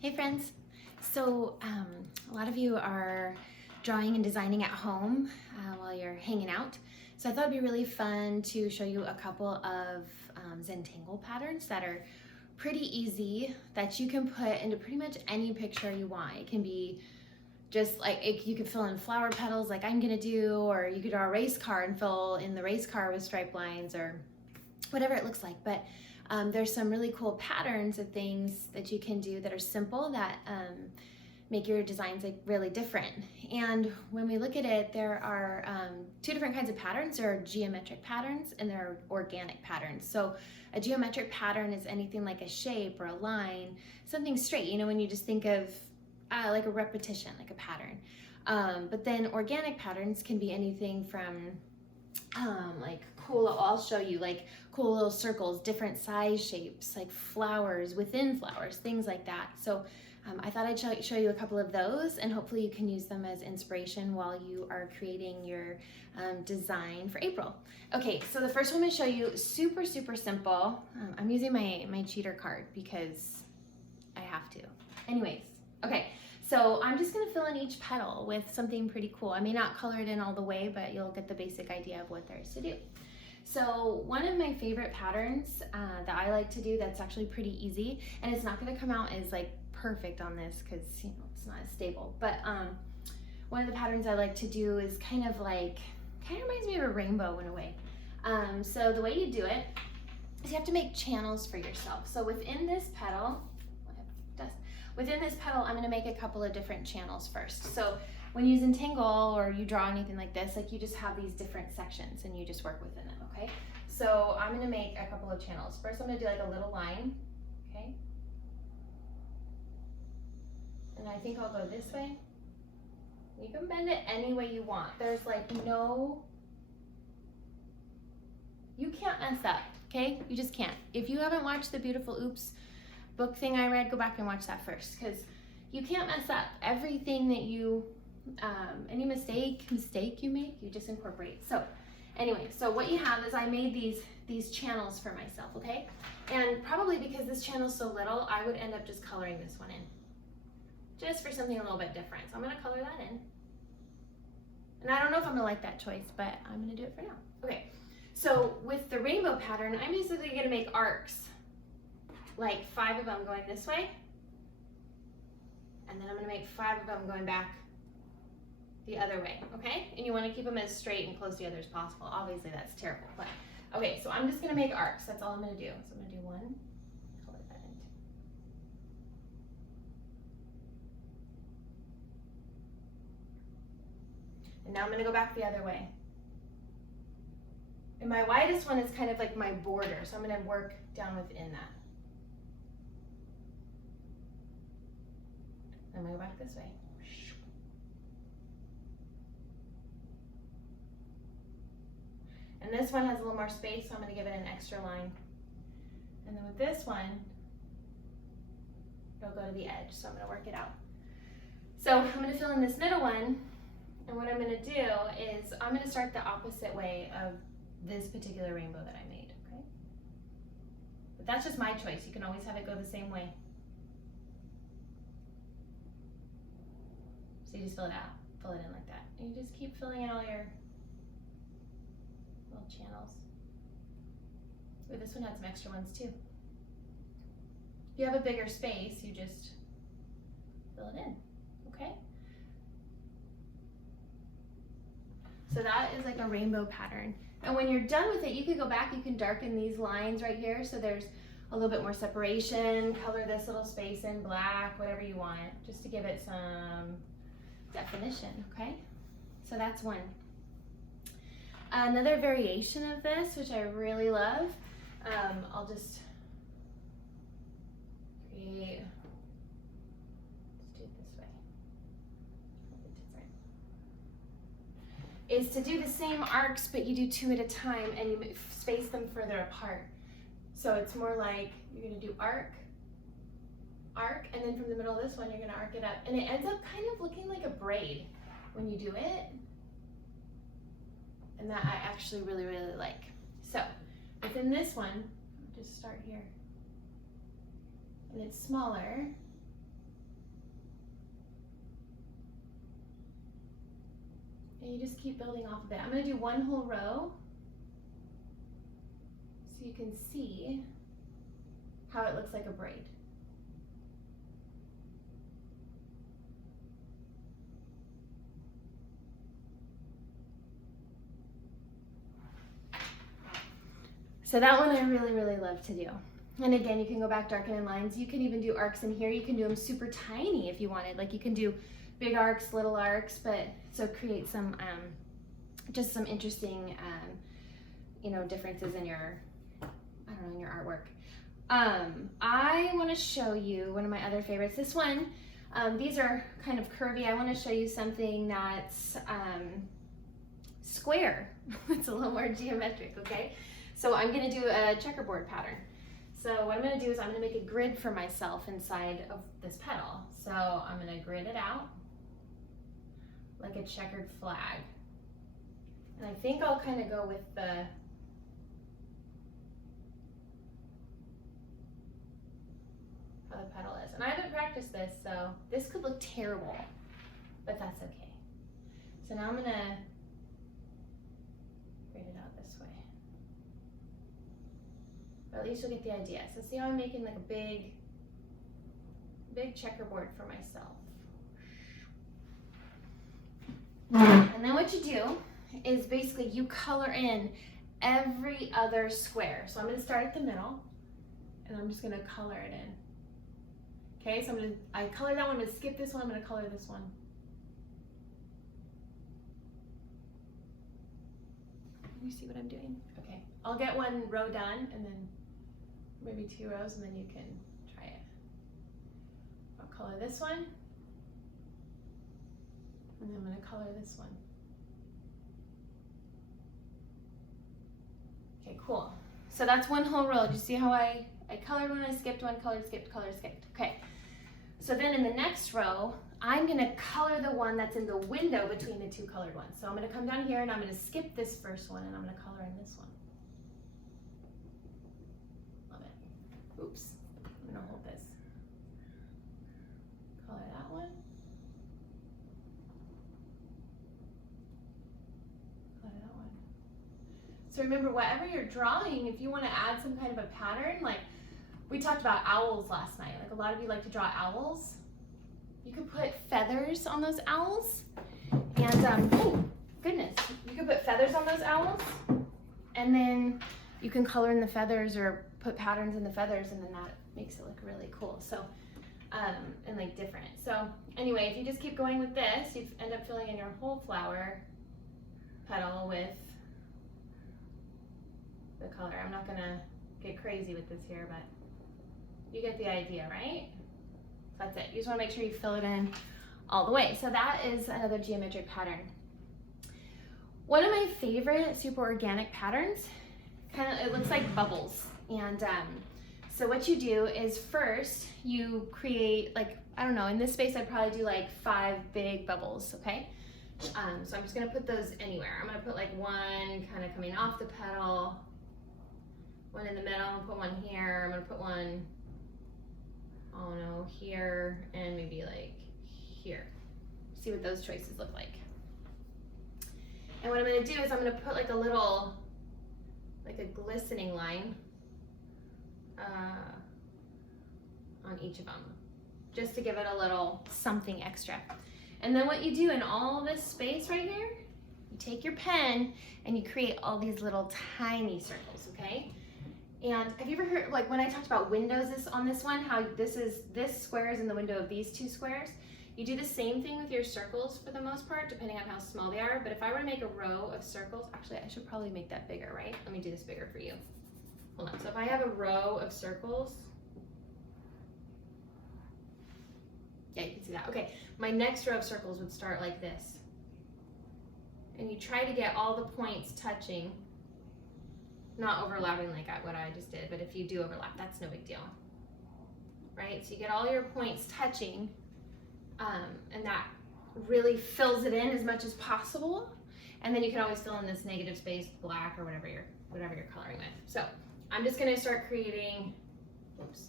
Hey friends! So a lot of you are drawing and designing at home while you're hanging out. So I thought it'd be really fun to show you a couple of Zentangle patterns that are pretty easy that you can put into pretty much any picture you want. It can be just like, you could fill in flower petals like I'm gonna do, or you could draw a race car and fill in the race car with striped lines or whatever it looks like. But there's some really cool patterns of things that you can do that are simple that make your designs like really different. And when we look at it, there are two different kinds of patterns. There are geometric patterns and there are organic patterns. So a geometric pattern is anything like a shape or a line, something straight, you know, when you just think of like a repetition, like a pattern. But then organic patterns can be anything from like cool, I'll show you, like cool little circles, different size shapes, like flowers within flowers, things like that. So I thought I'd show you a couple of those, and hopefully you can use them as inspiration while you are creating your design for April. Okay, so the first one I'm gonna show you, super simple. I'm using my cheater card because I have to. Anyways, okay. So I'm just gonna fill in each petal with something pretty cool. I may not color it in all the way, but you'll get the basic idea of what there is to do. So one of my favorite patterns that I like to do that's actually pretty easy, and it's not gonna come out as like perfect on this because you know it's not as stable, but one of the patterns I like to do is kind of reminds me of a rainbow in a way. So the way you do it is you have to make channels for yourself. So within this petal, I'm going to make a couple of different channels first. So when you Zentangle or you draw anything like this, like you just have these different sections and you just work within them, okay? So I'm going to make a couple of channels. First, I'm going to do like a little line, okay? And I think I'll go this way. You can bend it any way you want. There's like you can't mess up, okay? You just can't. If you haven't watched the Beautiful Oops book thing I read, go back and watch that first, because you can't mess up. Everything that you, any mistake you make, you just incorporate. So anyway, so what you have is I made these channels for myself, okay? And probably because this channel's so little, I would end up just coloring this one in, just for something a little bit different. So I'm gonna color that in. And I don't know if I'm gonna like that choice, but I'm gonna do it for now. Okay, so with the rainbow pattern, I'm basically gonna make arcs, like 5 of them going this way, and then I'm gonna make 5 of them going back the other way, okay? And you wanna keep them as straight and close together as possible. Obviously that's terrible, but okay, so I'm just gonna make arcs. That's all I'm gonna do. So I'm gonna do one, color that in. And now I'm gonna go back the other way. And my widest one is kind of like my border, so I'm gonna work down within that. I'm gonna go back this way. And this one has a little more space, so I'm gonna give it an extra line. And then with this one, it'll go to the edge, so I'm gonna work it out. So I'm gonna fill in this middle one, and what I'm gonna do is I'm gonna start the opposite way of this particular rainbow that I made, okay? But that's just my choice. You can always have it go the same way. So you just fill it out, fill it in like that. And you just keep filling in all your little channels. Ooh, this one had some extra ones too. If you have a bigger space, you just fill it in, okay? So that is like a rainbow pattern. And when you're done with it, you can go back, you can darken these lines right here so there's a little bit more separation, color this little space in black, whatever you want, just to give it some definition, okay? So that's one. Another variation of this, which I really love, I'll just create, let's do it this way, a little bit different, is to do the same arcs, but you do 2 at a time and you space them further apart. So it's more like you're gonna do arc, and then from the middle of this one, you're gonna arc it up. And it ends up kind of looking like a braid when you do it. And that I actually really like. So within this one, just start here. And it's smaller. And you just keep building off of it. I'm gonna do one whole row so you can see how it looks like a braid. So that one I really, really love to do. And again, you can go back, darken in lines. You can even do arcs in here. You can do them super tiny if you wanted. Like you can do big arcs, little arcs, but so create some, just some interesting, you know, differences in your, I don't know, in your artwork. I want to show you one of my other favorites. This one, these are kind of curvy. I want to show you something that's square. It's a little more geometric, okay? So I'm going to do a checkerboard pattern. So what I'm going to do is I'm going to make a grid for myself inside of this petal. So I'm going to grid it out like a checkered flag. And I think I'll kind of go with the how the petal is. And I haven't practiced this, so this could look terrible, but that's okay. So now I'm going to grid it out this way. But at least you'll get the idea. So see how I'm making like a big checkerboard for myself. And then what you do is basically you color in every other square. So I'm going to start at the middle and I'm just going to color it in. Okay, so I colored that one, I'm going to skip this one, I'm going to color this one. You see what I'm doing? Okay, I'll get one row done and then maybe 2 rows and then you can try it. I'll color this one and then I'm going to color this one. Okay, cool. So that's one whole row. Did you see how I colored one, I skipped one, colored, skipped, colored, skipped. Okay. So then in the next row, I'm going to color the one that's in the window between the two colored ones. So I'm going to come down here and I'm going to skip this first one and I'm going to color in this one. Love it. Oops. I'm going to hold this. Color that one. Color that one. So remember, whatever you're drawing, if you want to add some kind of a pattern, like we talked about owls last night. Like a lot of you like to draw owls. You could put feathers on those owls. And, oh, goodness. You could put feathers on those owls. And then you can color in the feathers or put patterns in the feathers and then that makes it look really cool. So, and like different. So anyway, if you just keep going with this, you end up filling in your whole flower petal with the color. I'm not gonna get crazy with this here, but you get the idea, right? So that's it. You just want to make sure you fill it in all the way. So that is another geometric pattern. One of my favorite super organic patterns, it looks like bubbles. And so what you do is first you create like, I don't know, in this space I'd probably do like 5 big bubbles, okay? So I'm just gonna put those anywhere. I'm gonna put like one kind of coming off the petal, one in the middle, I'm gonna put one here, I'm gonna put one, oh no, here, and maybe like here. See what those choices look like. And what I'm gonna do is I'm gonna put like a little, like a glistening line on each of them, just to give it a little something extra. And then what you do in all this space right here, you take your pen and you create all these little tiny circles, okay? And have you ever heard, like when I talked about windows on this one, how this square is in the window of these 2 squares? You do the same thing with your circles for the most part, depending on how small they are. But if I were to make a row of circles, actually I should probably make that bigger, right? Let me do this bigger for you. Hold on, so if I have a row of circles, yeah, you can see that. Okay, my next row of circles would start like this. And you try to get all the points touching, not overlapping like what I just did, but if you do overlap, that's no big deal, right? So you get all your points touching, and that really fills it in as much as possible. And then you can always fill in this negative space, black or whatever you're coloring with. So I'm just gonna start creating, oops,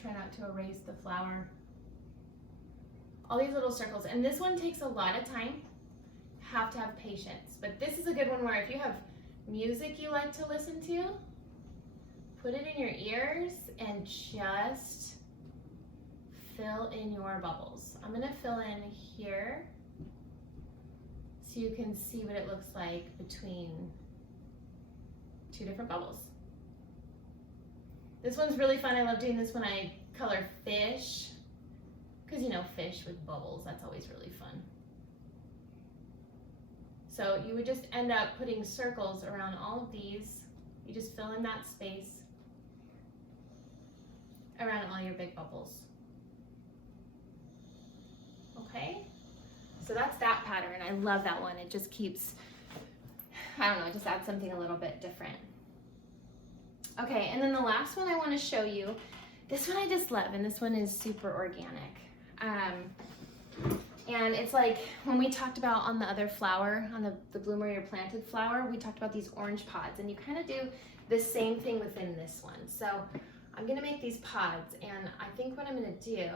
try not to erase the flower. All these little circles, and this one takes a lot of time. have to have patience. But this is a good one where if you have music you like to listen to, put it in your ears and just fill in your bubbles. I'm gonna fill in here so you can see what it looks like between two different bubbles. This one's really fun. I love doing this when I color fish, because you know, fish with bubbles, that's always really fun. So you would just end up putting circles around all of these. You just fill in that space around all your big bubbles. Okay, so that's that pattern. I love that one. It just keeps, I don't know, it just adds something a little bit different. Okay, and then the last one I want to show you, this one I just love, and this one is super organic. And it's like when we talked about on the other flower, on the bloom where you're planted flower, we talked about these orange pods, and you kind of do the same thing within this one. So I'm gonna make these pods, and I think what I'm gonna do,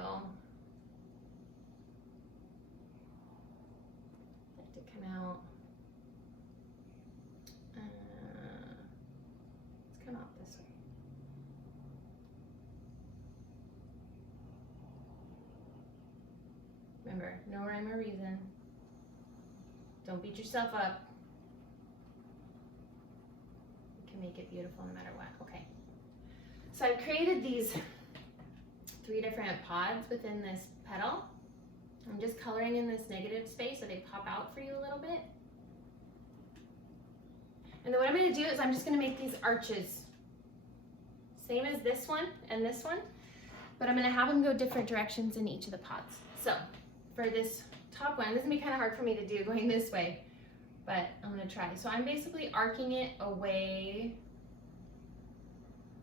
to come out, let's come out this way. Remember, no rhyme or reason. Don't beat yourself up. You can make it beautiful no matter what. Okay. So I've created these 3 different pods within this petal. I'm just coloring in this negative space so they pop out for you a little bit. And then what I'm going to do is I'm just going to make these arches. Same as this one and this one, but I'm going to have them go different directions in each of the pods. So for this top one, this is going to be kind of hard for me to do going this way, but I'm going to try. So I'm basically arcing it away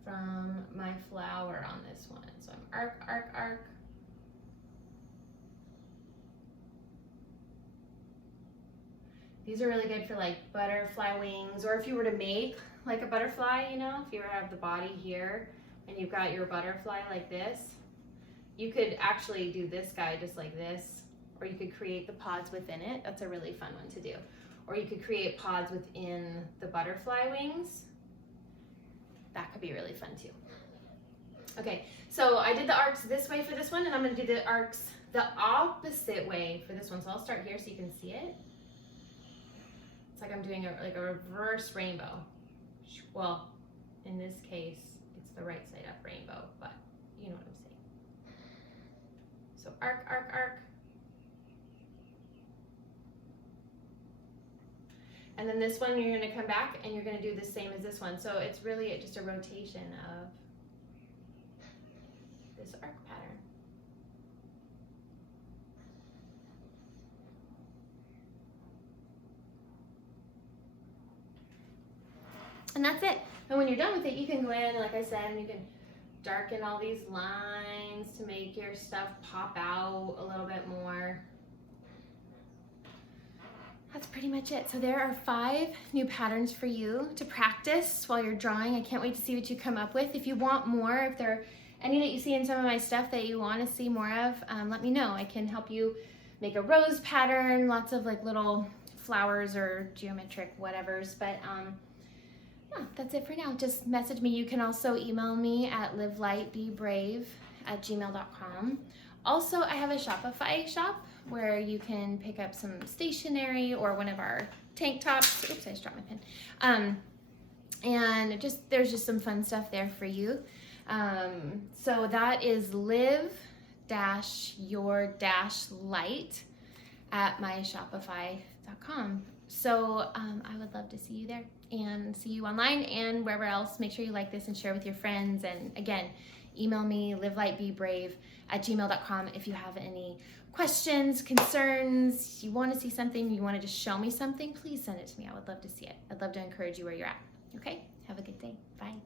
from my flower on this one. So I'm arc, arc, arc. These are really good for like butterfly wings, or if you were to make like a butterfly, you know, if you were to have the body here and you've got your butterfly like this, you could actually do this guy just like this, or you could create the pods within it. That's a really fun one to do. Or you could create pods within the butterfly wings. That could be really fun too. Okay, so I did the arcs this way for this one, and I'm gonna do the arcs the opposite way for this one. So I'll start here so you can see it. It's like I'm doing like a reverse rainbow. Well, in this case, it's the right side up rainbow, but you know what I'm saying. So arc, arc, arc. And then this one, you're gonna come back and you're gonna do the same as this one. So it's really just a rotation of this arc pattern. And that's it. And when you're done with it, you can go in, like I said, and you can darken all these lines to make your stuff pop out a little bit more. That's pretty much it. So there are 5 new patterns for you to practice while you're drawing. I can't wait to see what you come up with. If you want more, if there are any that you see in some of my stuff that you want to see more of, let me know. I can help you make a rose pattern, lots of like little flowers or geometric whatevers. But yeah, that's it for now. Just message me. You can also email me at livelightbebrave@gmail.com. Also, I have a Shopify shop where you can pick up some stationery or one of our tank tops. Oops, I just dropped my pen. And there's just some fun stuff there for you. So that is live-your-light at myshopify.com. So I would love to see you there and see you online and wherever else. Make sure you like this and share with your friends. And again, email me livelightbebrave@gmail.com if you have any questions, concerns, you want to see something, you want to just show me something, please send it to me. I would love to see it. I'd love to encourage you where you're at. Okay? Have a good day. Bye.